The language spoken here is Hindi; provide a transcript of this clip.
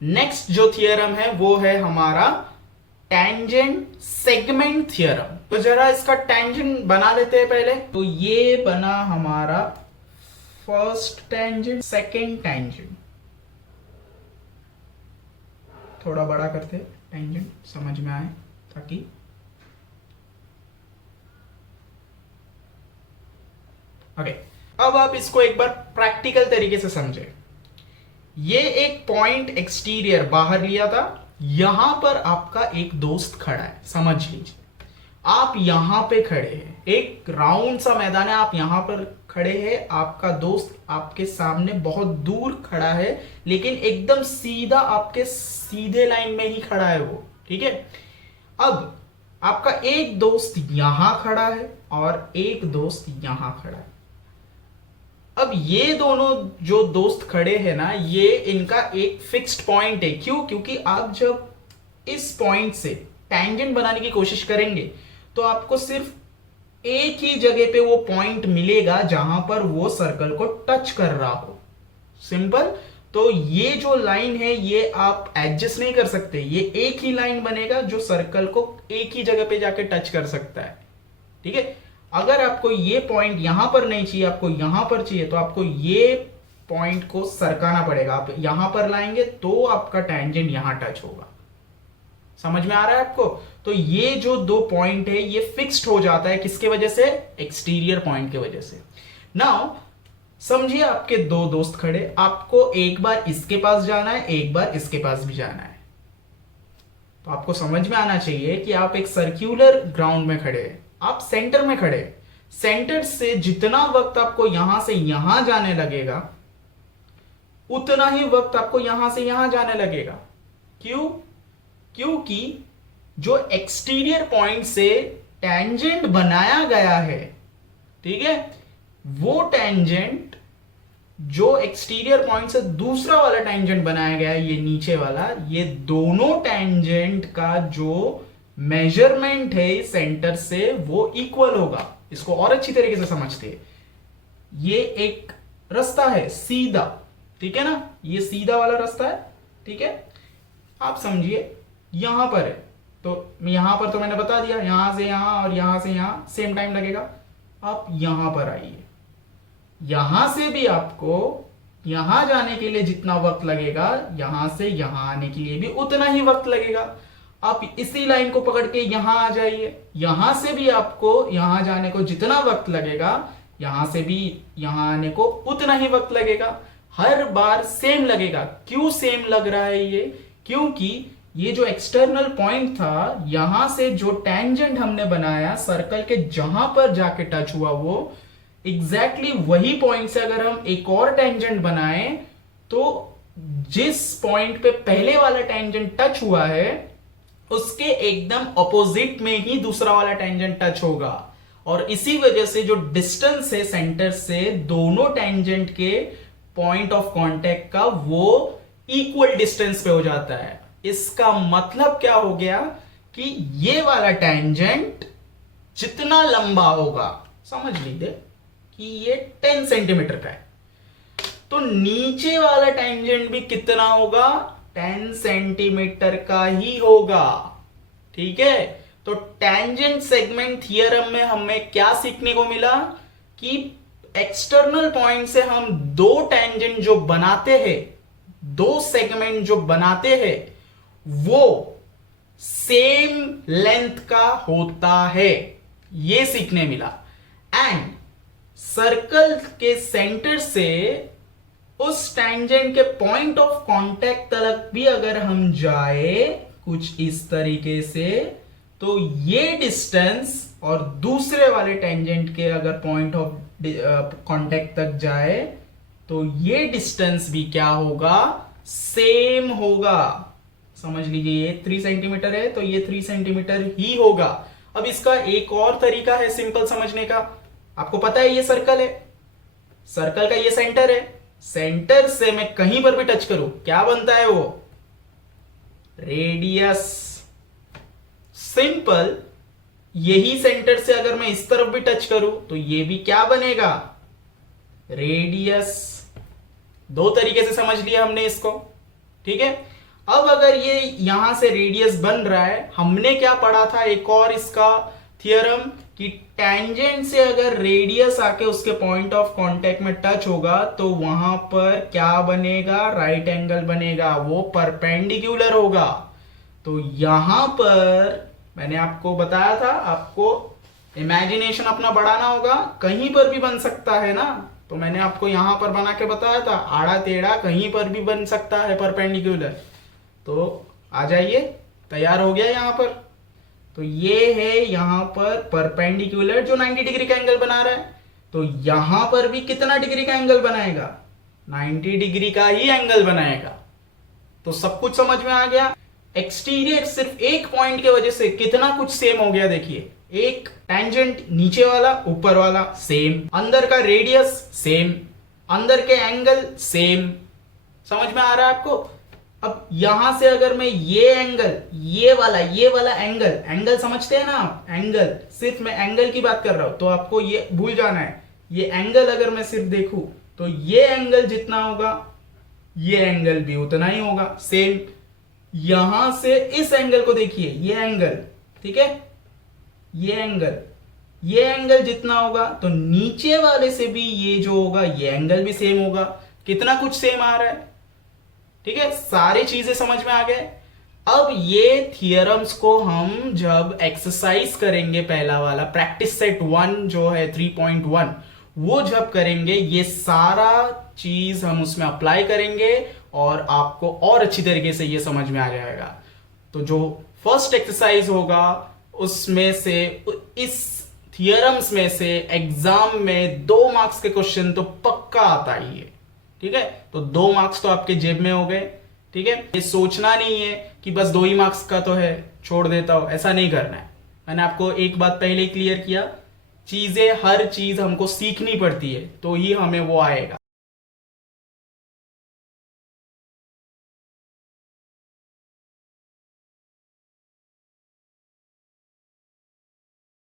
नेक्स्ट जो थियरम है वो है हमारा टेंजेंट सेगमेंट थियरम। तो जरा इसका टेंजेंट बना लेते हैं पहले। तो ये बना हमारा फर्स्ट टेंजेंट, सेकंड टेंजेंट। थोड़ा बड़ा करते हैं, टेंजेंट समझ में आए ताकि ओके। अब आप इसको एक बार प्रैक्टिकल तरीके से समझे। ये एक पॉइंट एक्सटीरियर बाहर लिया था, यहां पर आपका एक दोस्त खड़ा है, समझ लीजिए। आप यहां पे खड़े हैं, एक राउंड सा मैदान है, आप यहां पर खड़े हैं, आपका दोस्त आपके सामने बहुत दूर खड़ा है, लेकिन एकदम सीधा आपके सीधे लाइन में ही खड़ा है वो, ठीक है। अब आपका एक दोस्त यहां खड़ा है और एक दोस्त यहां खड़ा है। अब ये दोनों जो दोस्त खड़े हैं ना, ये इनका एक फिक्स्ड पॉइंट है। क्यों? क्योंकि आप जब इस पॉइंट से टैंजेंट बनाने की कोशिश करेंगे तो आपको सिर्फ एक ही जगह पे वो पॉइंट मिलेगा जहां पर वो सर्कल को टच कर रहा हो। सिंपल। तो ये जो लाइन है ये आप एडजस्ट नहीं कर सकते, ये एक ही लाइन बनेगा जो सर्कल को एक ही जगह पे जाके टच कर सकता है, ठीक है। अगर आपको ये पॉइंट यहां पर नहीं चाहिए, आपको यहां पर चाहिए, तो आपको ये पॉइंट को सरकाना पड़ेगा। आप यहां पर लाएंगे तो आपका टैंजेंट यहां टच होगा। समझ में आ रहा है आपको? तो ये जो दो पॉइंट है ये फिक्स्ड हो जाता है, किसके वजह से? एक्सटीरियर पॉइंट की वजह से। नाउ समझिए आपके दो दोस्त खड़े, आपको एक बार इसके पास जाना है, एक बार इसके पास भी जाना है। तो आपको समझ में आना चाहिए कि आप एक सर्क्यूलर ग्राउंड में खड़े हैं, आप सेंटर में खड़े। सेंटर से जितना वक्त आपको यहां से यहां जाने लगेगा उतना ही वक्त आपको यहां से यहां जाने लगेगा। क्यों? क्योंकि जो एक्सटीरियर पॉइंट से टेंजेंट बनाया गया है, ठीक है, वो टेंजेंट जो एक्सटीरियर पॉइंट से दूसरा वाला टेंजेंट बनाया गया है, ये नीचे वाला, ये दोनों टेंजेंट का जो मेजरमेंट है सेंटर से वो इक्वल होगा। इसको और अच्छी तरीके से समझते हैं। ये एक रास्ता है सीधा, ठीक है ना, ये सीधा वाला रास्ता है, ठीक है। आप समझिए यहां पर है, तो यहां पर तो मैंने बता दिया, यहां से यहां और यहां से यहां सेम टाइम लगेगा। आप यहां पर आइए, यहां से भी आपको यहां जाने के लिए जितना वक्त लगेगा, यहां से यहां आने के लिए भी उतना ही वक्त लगेगा। आप इसी लाइन को पकड़ के यहां आ जाइए, यहां से भी आपको यहां जाने को जितना वक्त लगेगा, यहां से भी यहां आने को उतना ही वक्त लगेगा। हर बार सेम लगेगा। क्यों सेम लग रहा है ये? क्योंकि ये जो एक्सटर्नल पॉइंट था, यहां से जो टेंजेंट हमने बनाया सर्कल के जहां पर जाके टच हुआ, वो एग्जैक्टली वही पॉइंट से अगर हम एक और टेंजेंट बनाएं तो जिस पॉइंट पे पहले वाला टेंजेंट टच हुआ है उसके एकदम ऑपोजिट में ही दूसरा वाला टेंजेंट टच होगा। और इसी वजह से जो डिस्टेंस है सेंटर से दोनों टेंजेंट के पॉइंट ऑफ कांटेक्ट का, वो इक्वल डिस्टेंस पे हो जाता है। इसका मतलब क्या हो गया कि ये वाला टेंजेंट जितना लंबा होगा, समझ लीजिए कि ये 10 सेंटीमीटर का है, तो नीचे वाला टेंजेंट भी कितना होगा? 10 सेंटीमीटर का ही होगा, ठीक है। तो टेंजेंट सेगमेंट थियरम में हमें क्या सीखने को मिला कि एक्सटर्नल पॉइंट से हम दो टेंजेंट जो बनाते हैं, दो सेगमेंट जो बनाते हैं, वो सेम लेंथ का होता है, ये सीखने मिला। एंड सर्कल के सेंटर से उस टेंजेंट के पॉइंट ऑफ कांटेक्ट तक भी अगर हम जाए कुछ इस तरीके से, तो ये डिस्टेंस और दूसरे वाले टेंजेंट के अगर पॉइंट ऑफ कांटेक्ट तक जाए तो ये डिस्टेंस भी क्या होगा? सेम होगा। समझ लीजिए ये 3 सेंटीमीटर है तो ये 3 सेंटीमीटर ही होगा। अब इसका एक और तरीका है सिंपल समझने का। आपको पता है ये सर्कल है, सर्कल का ये सेंटर है, सेंटर से मैं कहीं पर भी टच करूं क्या बनता है? वो रेडियस। सिंपल। यही सेंटर से अगर मैं इस तरफ भी टच करूं तो ये भी क्या बनेगा? रेडियस। दो तरीके से समझ लिया हमने इसको, ठीक है। अब अगर ये यहां से रेडियस बन रहा है, हमने क्या पढ़ा था एक और इसका थियरम कि टेंजेंट से अगर रेडियस आके उसके पॉइंट ऑफ कांटेक्ट में टच होगा तो वहां पर क्या बनेगा, राइट एंगल बनेगा, वो परपेंडिकुलर होगा। तो यहां पर मैंने आपको बताया था, आपको इमेजिनेशन अपना बढ़ाना होगा, कहीं पर भी बन सकता है ना। तो मैंने आपको यहां पर बना के बताया था, आड़ा टेढ़ा कहीं पर भी बन सकता है परपेंडिकुलर। तो आ जाइए, तैयार हो गया यहां पर। तो ये है यहां पर परपेंडिकुलर जो 90 डिग्री का एंगल बना रहा है। तो यहां पर भी कितना डिग्री का एंगल बनाएगा, 90 डिग्री का ही एंगल बनाएगा। तो सब कुछ समझ में आ गया। एक्सटीरियर सिर्फ एक पॉइंट के वजह से कितना कुछ सेम हो गया, देखिए एक टेंजेंट नीचे वाला ऊपर वाला सेम, अंदर का रेडियस सेम, अंदर के एंगल सेम। समझ में आ रहा है आपको। अब यहां से अगर मैं ये एंगल, ये वाला एंगल समझते हैं ना आप, एंगल, सिर्फ मैं एंगल की बात कर रहा हूं, तो आपको ये भूल जाना है। ये एंगल अगर मैं सिर्फ देखूं तो ये एंगल जितना होगा ये एंगल भी उतना ही होगा, सेम। यहां से इस एंगल को देखिए, ये एंगल, ठीक है, ये एंगल जितना होगा तो नीचे वाले से भी ये जो होगा ये एंगल भी सेम होगा। कितना कुछ सेम आ रहा है, ठीक है। सारी चीजें समझ में आ गए। अब ये थियरम्स को हम जब एक्सरसाइज करेंगे, पहला वाला प्रैक्टिस सेट 1 जो है 3.1, वो जब करेंगे ये सारा चीज हम उसमें अप्लाई करेंगे और आपको और अच्छी तरीके से ये समझ में आ जाएगा। तो जो फर्स्ट एक्सरसाइज होगा उसमें से, इस थियरम्स में से एग्जाम में 2 मार्क्स के क्वेश्चन तो पक्का आता ही है, ठीक है। तो 2 मार्क्स तो आपके जेब में हो गए, ठीक है। ये सोचना नहीं है कि बस 2 ही मार्क्स का तो है, छोड़ देता हूं, ऐसा नहीं करना है। मैंने आपको एक बात पहले ही क्लियर किया, चीजें, हर चीज हमको सीखनी पड़ती है तो ही हमें वो आएगा।